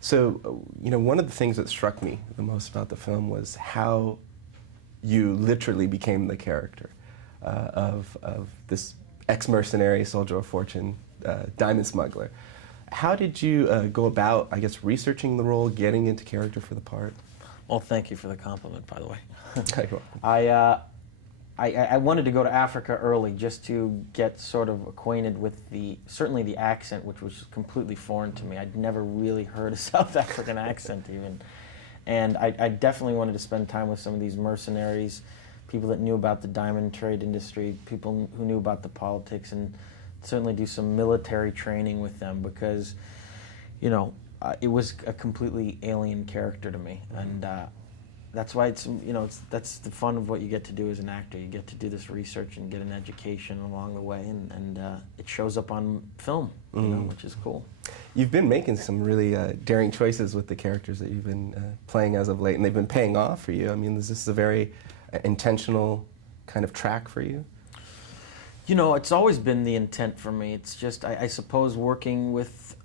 So, one of the things that struck me the most about the film was how you literally became the character of this ex-mercenary, soldier of fortune, diamond smuggler. How did you go about, I guess, researching the role, getting into character for the part? Well, thank you for the compliment, by the way. You're welcome. I wanted to go to Africa early just to get sort of acquainted with certainly the accent, which was completely foreign to me. I'd never really heard a South African accent even. And I definitely wanted to spend time with some of these mercenaries, people that knew about the diamond trade industry, people who knew about the politics, and certainly do some military training with them because, it was a completely alien character to me. And that's why that's the fun of what you get to do as an actor. You get to do this research and get an education along the way, and it shows up on film, which is cool. You've been making some really daring choices with the characters that you've been playing as of late, and they've been paying off for you. I mean, is this a very intentional kind of track for you? It's always been the intent for me. It's just, I suppose, working with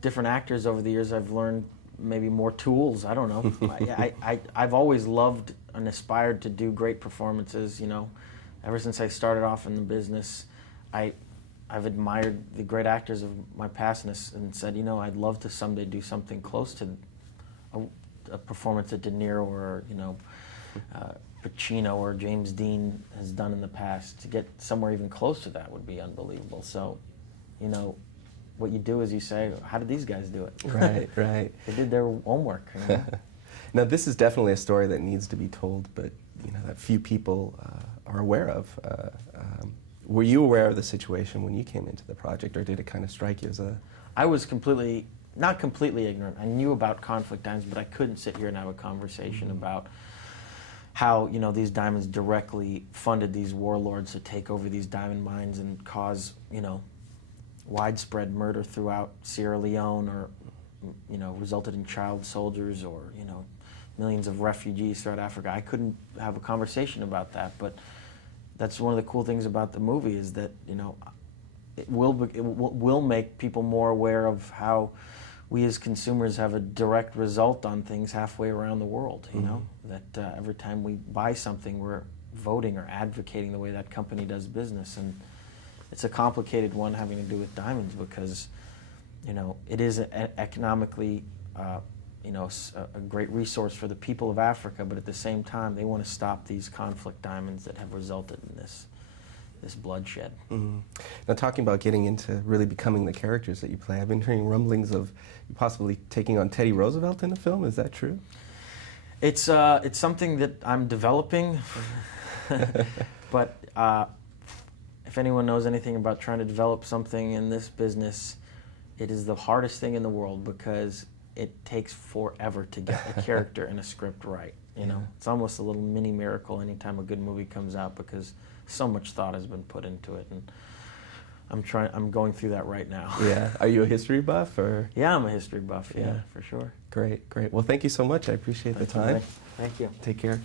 different actors over the years, I've learned maybe more tools. I don't know. I've always loved and aspired to do great performances. Ever since I started off in the business, I've admired the great actors of my past and said, I'd love to someday do something close to a performance that De Niro or Pacino or James Dean has done in the past. To get somewhere even close to that would be unbelievable. So, what you do is you say, how did these guys do it? Right, right. They did their homework. Now, this is definitely a story that needs to be told, but that few people are aware of. Were you aware of the situation when you came into the project, or did it kind of strike you as a... I was not completely ignorant. I knew about conflict diamonds, but I couldn't sit here and have a conversation about how these diamonds directly funded these warlords to take over these diamond mines and cause widespread murder throughout Sierra Leone, or resulted in child soldiers, or millions of refugees throughout Africa. I couldn't have a conversation about that, but that's one of the cool things about the movie is that it will make people more aware of how we as consumers have a direct result on things halfway around the world. That every time we buy something, we're voting or advocating the way that company does business. And it's a complicated one having to do with diamonds because, it is economically, a great resource for the people of Africa, but at the same time, they want to stop these conflict diamonds that have resulted in this bloodshed. Now, talking about getting into really becoming the characters that you play, I've been hearing rumblings of you possibly taking on Teddy Roosevelt in a film. Is that true? It's something that I'm developing, but if anyone knows anything about trying to develop something in this business, it is the hardest thing in the world because it takes forever to get a character and a script right. It's almost a little mini miracle anytime a good movie comes out because so much thought has been put into it, and I'm going through that right now. Yeah. Are you a history buff, or? Yeah, I'm a history buff. Yeah, for sure. Great, great. Well, thank you so much. I appreciate the time. Thank you. Take care.